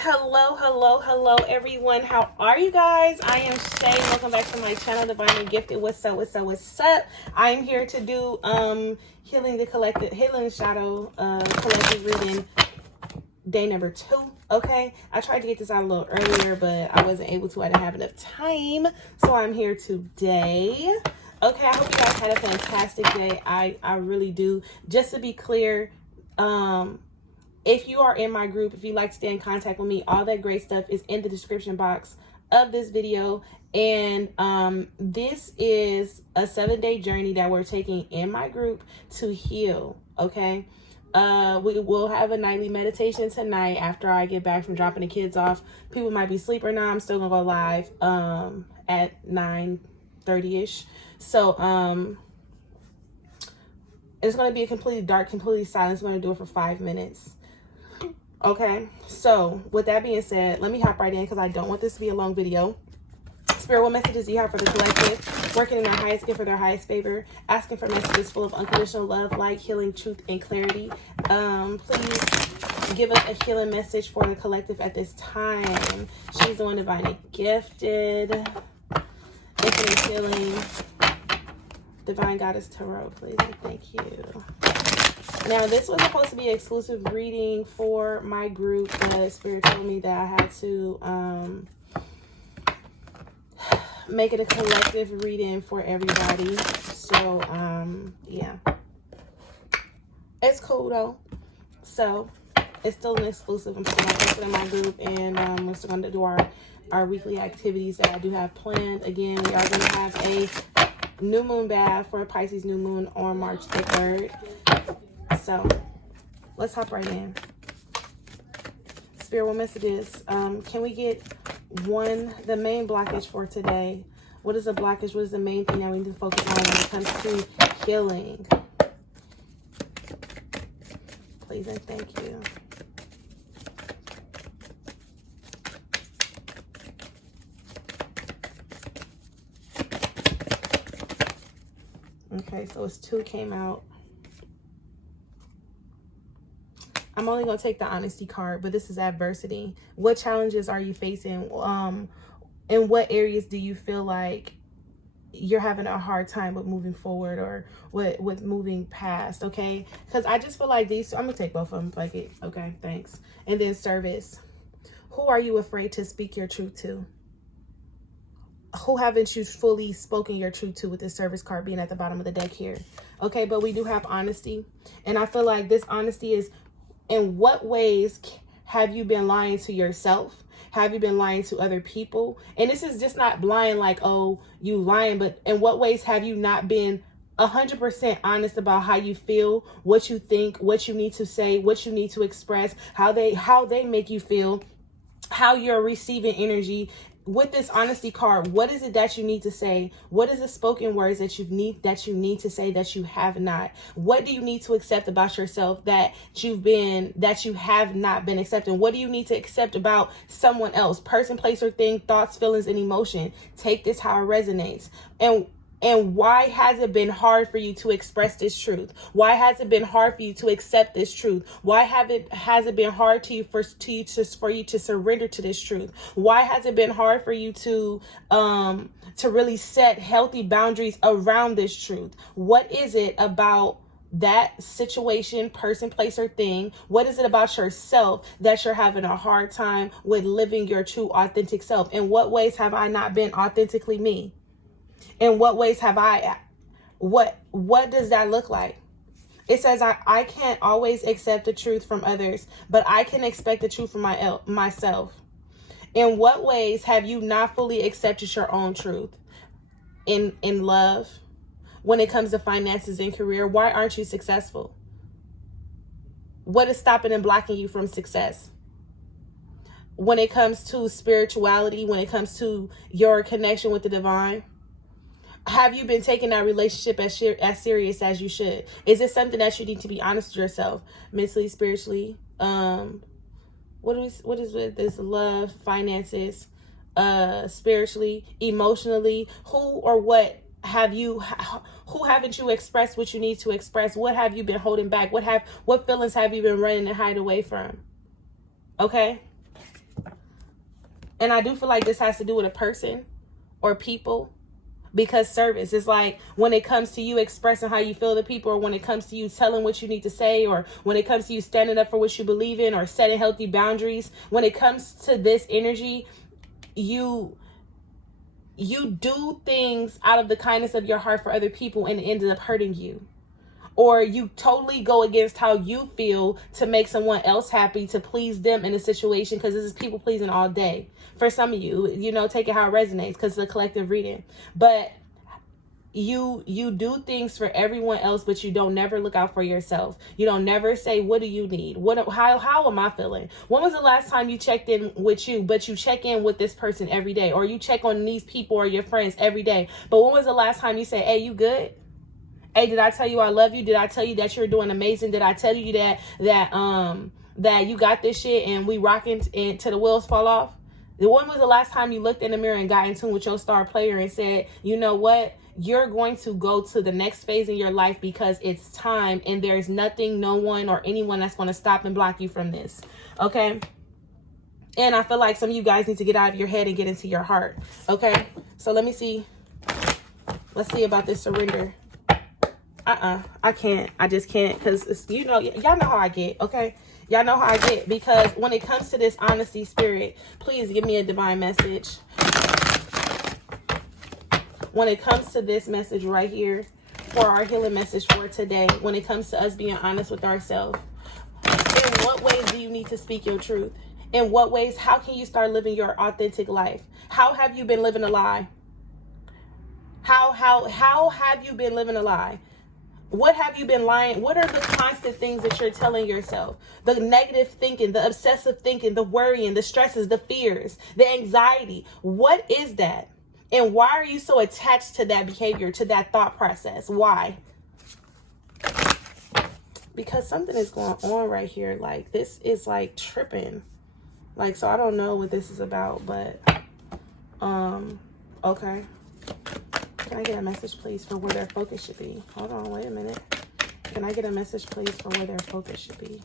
Hello everyone. How are you guys? I am Shay. Welcome back to my channel, Divinely Gifted. What's up? I'm here to do healing shadow collective reading day number 2. Okay, I tried to get this out a little earlier, but I wasn't able to. I didn't have enough time, so I'm here today. Okay, I hope you guys had a fantastic day. I really do. Just to be clear, if you are in my group, if you'd like to stay in contact with me, all that great stuff is in the description box of this video. And this is a 7-day journey that we're taking in my group to heal. Okay, we will have a nightly meditation tonight after I get back from dropping the kids off. People might be asleep or not. I'm still gonna go live at 9:30ish. So it's gonna be a completely dark, completely silent. I'm gonna do it for 5 minutes. Okay, so with that being said, let me hop right in because I don't want this to be a long video. Spirit, what messages do you have for the collective? Working in their highest gift for their highest favor. Asking for messages full of unconditional love, light, healing, truth, and clarity. Please give us a healing message for the collective at this time. She's the one divinely gifted. Infinite healing. Divine Goddess Tarot, please and thank you. Now, this was supposed to be an exclusive reading for my group, but Spirit told me that I had to make it a collective reading for everybody. So, yeah. It's cool, though. So, it's still an exclusive. I'm still going to put it in my group, and we're still going to do our weekly activities that I do have planned. Again, we are going to have a new moon bath for a Pisces new moon on March the 3rd. So let's hop right in. Spirit, what messages? Can we get the main blockage for today? What is the blockage? What is the main thing that we need to focus on when it comes to healing? Please and thank you. Okay, so it's 2 came out. I'm only going to take the honesty card, but this is adversity. What challenges are you facing? In what areas do you feel like you're having a hard time with moving forward or with moving past? Okay, because I just feel like these, I'm going to take both of them. Like it. Okay, thanks. And then service. Who are you afraid to speak your truth to? Who haven't you fully spoken your truth to with this service card being at the bottom of the deck here? Okay, but we do have honesty. And I feel like this honesty is, in what ways have you been lying to yourself? Have you been lying to other people? And this is just not lying like, oh, you lying, but in what ways have you not been 100% honest about how you feel, what you think, what you need to say, what you need to express, how they make you feel, how you're receiving energy? With this honesty card, what is it that you need to say? What is the spoken words that you need to say that you have not? What do you need to accept about yourself that you have not been accepting? What do you need to accept about someone else? Person, place, or thing, thoughts, feelings, and emotion. Take this how it resonates. And why has it been hard for you to express this truth? Why has it been hard for you to accept this truth? Why has it been hard to you for you to surrender to this truth? Why has it been hard for you to really set healthy boundaries around this truth? What is it about that situation, person, place, or thing? What is it about yourself that you're having a hard time with living your true, authentic self? In what ways have I not been authentically me? In what ways have what does that look like? It says, I can't always accept the truth from others, but I can expect the truth from myself. In what ways have you not fully accepted your own truth? In love, when it comes to finances and career, why aren't you successful? What is stopping and blocking you from success? When it comes to spirituality, when it comes to your connection with the divine, have you been taking that relationship as serious as you should? Is it something that you need to be honest with yourself, mentally, spiritually? What is with this? Love, finances, spiritually, emotionally. Who haven't you expressed what you need to express? What have you been holding back? What feelings have you been running and hiding away from? Okay. And I do feel like this has to do with a person or people, because service is like when it comes to you expressing how you feel to people, or when it comes to you telling what you need to say, or when it comes to you standing up for what you believe in, or setting healthy boundaries. When it comes to this energy, you do things out of the kindness of your heart for other people, and it ended up hurting you. Or you totally go against how you feel to make someone else happy, to please them in a situation, because this is people pleasing all day. For some of you, you know, take it how it resonates, because it's a collective reading. But you do things for everyone else, but you don't never look out for yourself. You don't never say, what do you need? How am I feeling? When was the last time you checked in with you, but you check in with this person every day, or you check on these people or your friends every day? But when was the last time you say, hey, you good? Hey, did I tell you I love you? Did I tell you that you're doing amazing? Did I tell you that you got this shit and we rocking till the wheels fall off? When was the last time you looked in the mirror and got in tune with your star player and said, you know what? You're going to go to the next phase in your life because it's time, and there's nothing, no one, or anyone that's going to stop and block you from this. Okay? And I feel like some of you guys need to get out of your head and get into your heart. Okay? So let me see. Let's see about this surrender. I can't. I just can't, because, you know, y'all know how I get, okay? Y'all know how I get, because when it comes to this honesty spirit, please give me a divine message. When it comes to this message right here, for our healing message for today, when it comes to us being honest with ourselves, in what ways do you need to speak your truth? In what ways, how can you start living your authentic life? How have you been living a lie? How have you been living a lie? What have you been lying? What are the constant things that you're telling yourself? The negative thinking, the obsessive thinking, the worrying, the stresses, the fears, the anxiety. What is that? And why are you so attached to that behavior, to that thought process? Why? Because something is going on right here. Like, this is like tripping. Like, so I don't know what this is about, but, okay. Can I get a message, please, for where their focus should be? Hold on, wait a minute. Can I get a message, please, for where their focus should be?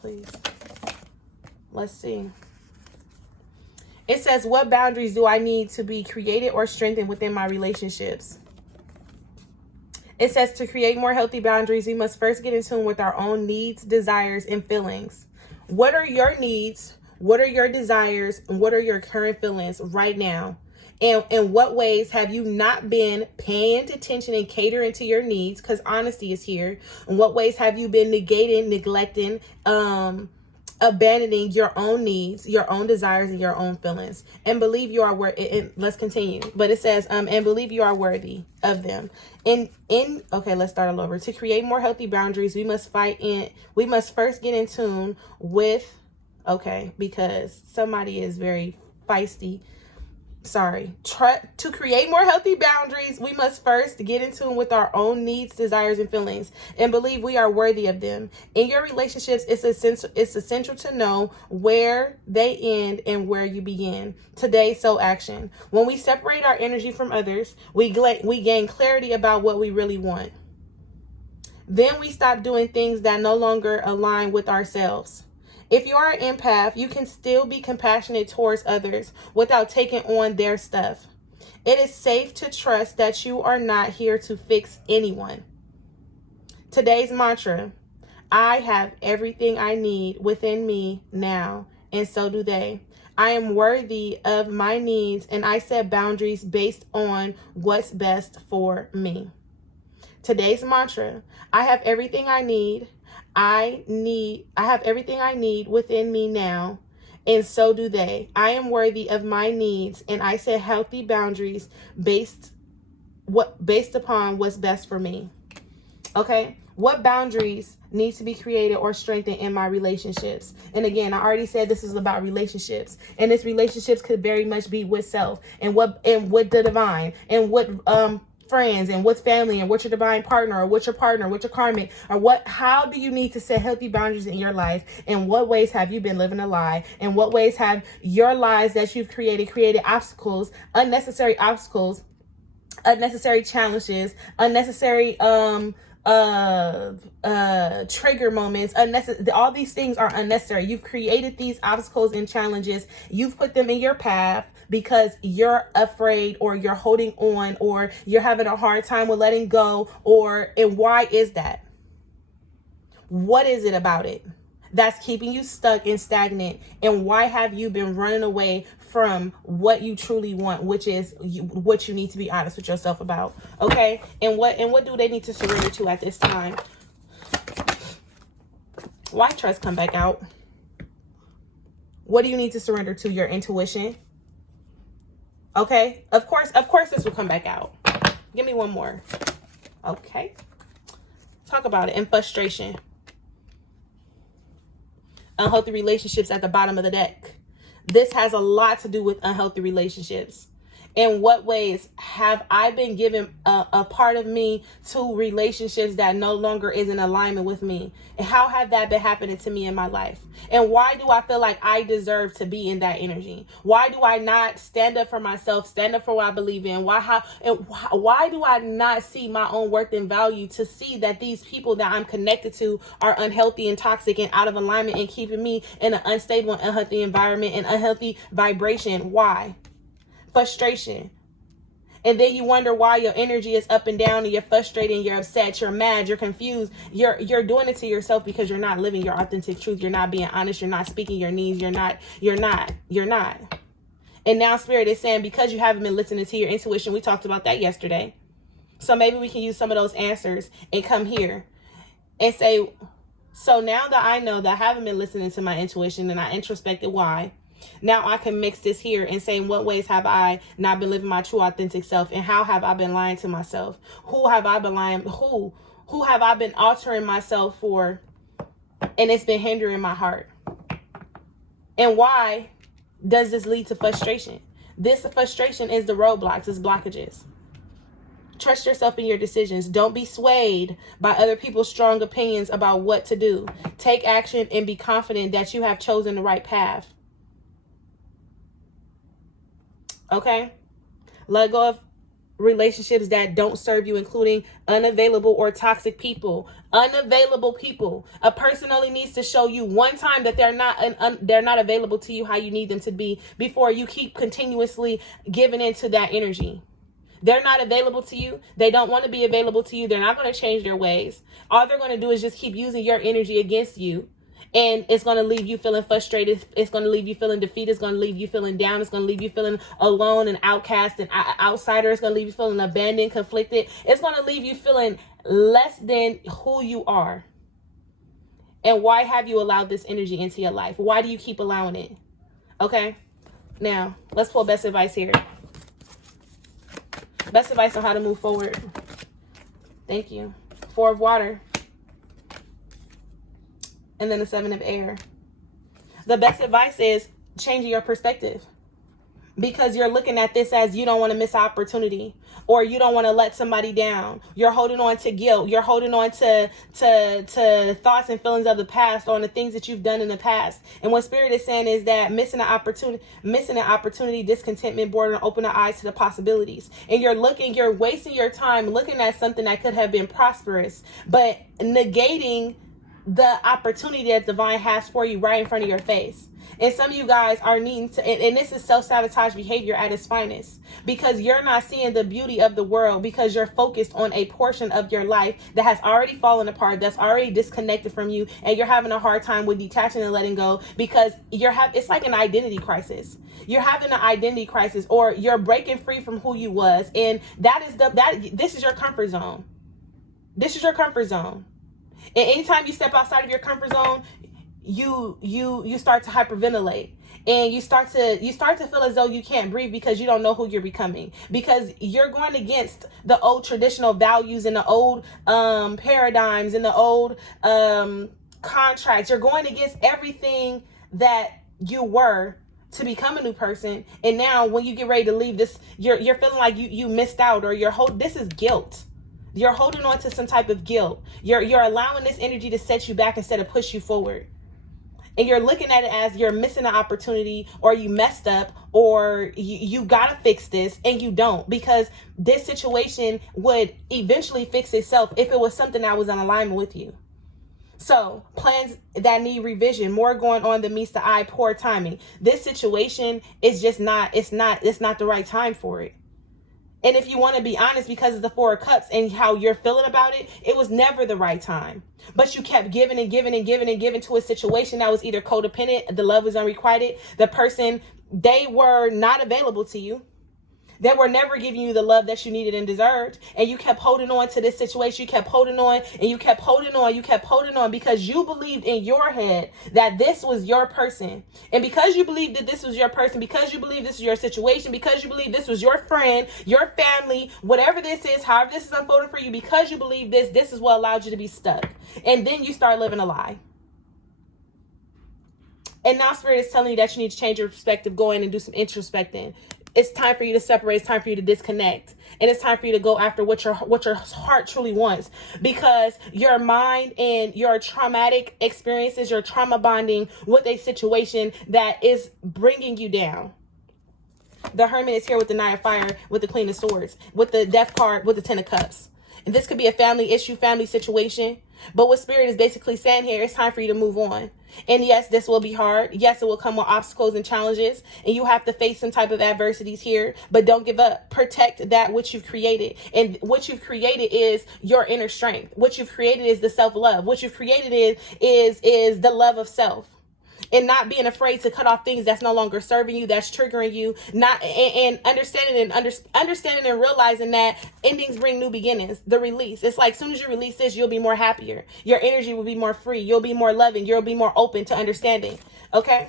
Please. Let's see. It says, what boundaries do I need to be created or strengthened within my relationships? It says, to create more healthy boundaries, we must first get in tune with our own needs, desires, and feelings. What are your needs? What are your desires? And what are your current feelings right now? And in what ways have you not been paying attention and catering to your needs? Because honesty is here. In what ways have you been negating, neglecting, abandoning your own needs, your own desires, and your own feelings? And believe you are worthy. Let's continue. But it says, and believe you are worthy of them. Okay, let's start all over. To create more healthy boundaries, we must first get in tune with, okay, because somebody is very feisty. To create more healthy boundaries, we must first get in tune with our own needs, desires, and feelings, and believe we are worthy of them. In your relationships, it's essential to know where they end and where you begin. Today, so action. When we separate our energy from others, we gain clarity about what we really want. Then we stop doing things that no longer align with ourselves. If you are an empath, you can still be compassionate towards others without taking on their stuff. It is safe to trust that you are not here to fix anyone. Today's mantra: I have everything I need within me now, and so do they. I am worthy of my needs, and I set boundaries based on what's best for me. Today's mantra: I have everything I need. I have everything I need within me now, and so do they. I am worthy of my needs, and I set healthy boundaries based upon what's best for me. Okay? What boundaries need to be created or strengthened in my relationships? And again, I already said this is about relationships, and this relationships could very much be with self and with the divine, and what friends, and what's family, and what's your divine partner, or what's your karmic, or how do you need to set healthy boundaries in your life? In what ways have you been living a lie? In what ways have your lies that you've created obstacles, unnecessary challenges, unnecessary trigger moments, unnecessary. All these things are unnecessary. You've created these obstacles and challenges. You've put them in your path because you're afraid, or you're holding on, or you're having a hard time with letting go. And why is that? What is it about it that's keeping you stuck and stagnant? And why have you been running away from what you truly want, which is what you need to be honest with yourself about? Okay. And what do they need to surrender to at this time? Why trust come back out? What do you need to surrender to? Your intuition. Okay. Of course this will come back out. Give me one more. Okay. Talk about it. And frustration. Unhealthy relationships at the bottom of the deck. This has a lot to do with unhealthy relationships. In what ways have I been given a part of me to relationships that no longer is in alignment with me? And how have that been happening to me in my life? And why do I feel like I deserve to be in that energy? Why do I not stand up for myself, stand up for what I believe in? Why do I not see my own worth and value to see that these people that I'm connected to are unhealthy and toxic and out of alignment and keeping me in an unstable and unhealthy environment and unhealthy vibration? Why? Frustration. And then you wonder why your energy is up and down, and you're frustrated, and you're upset, you're mad, you're confused. You're doing it to yourself because you're not living your authentic truth. You're not being honest. You're not speaking your needs. You're not. And now Spirit is saying, because you haven't been listening to your intuition, we talked about that yesterday. So maybe we can use some of those answers and come here and say, so now that I know that I haven't been listening to my intuition and I introspected why, now I can mix this here and say, in what ways have I not been living my true authentic self? And how have I been lying to myself? Who have I been lying? Who have I been altering myself for? And it's been hindering my heart. And why does this lead to frustration? This frustration is the roadblocks, it's blockages. Trust yourself in your decisions. Don't be swayed by other people's strong opinions about what to do. Take action and be confident that you have chosen the right path. Okay? Let go of relationships that don't serve you, including unavailable or toxic people. Unavailable people. A person only needs to show you one time that they're not available to you how you need them to be before you keep continuously giving into that energy. They're not available to you. They don't want to be available to you. They're not going to change their ways. All they're going to do is just keep using your energy against you. And it's going to leave you feeling frustrated. It's going to leave you feeling defeated. It's going to leave you feeling down. It's going to leave you feeling alone and outcast and outsider. It's going to leave you feeling abandoned, conflicted. It's going to leave you feeling less than who you are. And why have you allowed this energy into your life? Why do you keep allowing it? Okay. Now, let's pull best advice here. Best advice on how to move forward. Thank you. 4 of water. And then the 7 of air. The best advice is changing your perspective, because you're looking at this as you don't want to miss opportunity, or you don't want to let somebody down. You're holding on to guilt. You're holding on to thoughts and feelings of the past, on the things that you've done in the past. And what Spirit is saying is that missing an opportunity, discontentment, boredom, open the eyes to the possibilities. And you're wasting your time looking at something that could have been prosperous, but negating the opportunity that divine has for you right in front of your face. And some of you guys are needing to, and this is self-sabotage behavior at its finest, because you're not seeing the beauty of the world, because you're focused on a portion of your life that has already fallen apart, that's already disconnected from you, and you're having a hard time with detaching and letting go, because it's like an identity crisis. You're having an identity crisis, or you're breaking free from who you was, and this is your comfort zone. This is your comfort zone. And anytime you step outside of your comfort zone, you start to hyperventilate, and you start to feel as though you can't breathe, because you don't know who you're becoming, because you're going against the old traditional values and the old paradigms and the old contracts. You're going against everything that you were to become a new person. And now when you get ready to leave this, you're feeling like you missed out, or this is guilt. You're holding on to some type of guilt. You're allowing this energy to set you back instead of push you forward. and you're looking at it as you're missing an opportunity, or you messed up, or you gotta fix this, and you don't, because this situation would eventually fix itself if it was something that was in alignment with you. So plans that need revision, more going on than meets the eye, poor timing. This situation is just not, it's not the right time for it. And if you want to be honest, because of the Four of Cups and how you're feeling about it, it was never the right time. But you kept giving and giving and giving and giving to a situation that was either codependent, the love was unrequited, the person, they were not available to you. They were never giving you the love that you needed and deserved. And you kept holding on to this situation. You kept holding on, and you kept holding on. You kept holding on because you believed in your head that this was your person. And because you believed that this was your person, because you believe this is your situation, because you believe this was your friend, your family, whatever this is, however this is unfolding for you, because you believe this is what allowed you to be stuck. And then you start living a lie. And now Spirit is telling you that you need to change your perspective, go in and do some introspecting. It's time for you to separate. It's time for you to disconnect. And it's time for you to go after what your heart truly wants. Because your mind and your traumatic experiences, your trauma bonding with a situation that is bringing you down. The Hermit is here with the Knight of Fire, with the Queen of Swords, with the Death card, with the Ten of Cups. And this could be a family issue, family situation. But what Spirit is basically saying here, it's time for you to move on. And yes, this will be hard. Yes, it will come with obstacles and challenges. And you have to face some type of adversities here. But don't give up. Protect that which you've created. And what you've created is your inner strength. What you've created is the self-love. What you've created is the love of self. And not being afraid to cut off things that's no longer serving you, that's triggering you, and understanding and realizing that endings bring new beginnings. The release. It's like as soon as you release this, you'll be more happier. Your energy will be more free. You'll be more loving. You'll be more open to understanding. Okay?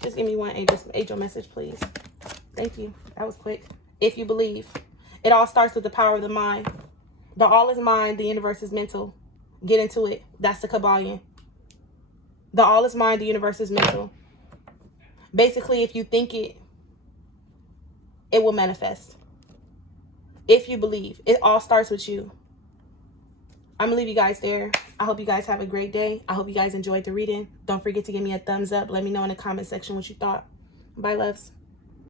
Just give me one angel message, please. Thank you. That was quick. If you believe. It all starts with the power of the mind. The all is mind, the universe is mental. Get into it. That's the Kabbalion. The all is mind, the universe is mental. Basically, if you think it, it will manifest. If you believe, it all starts with you. I'm going to leave you guys there. I hope you guys have a great day. I hope you guys enjoyed the reading. Don't forget to give me a thumbs up. Let me know in the comment section what you thought. Bye, loves.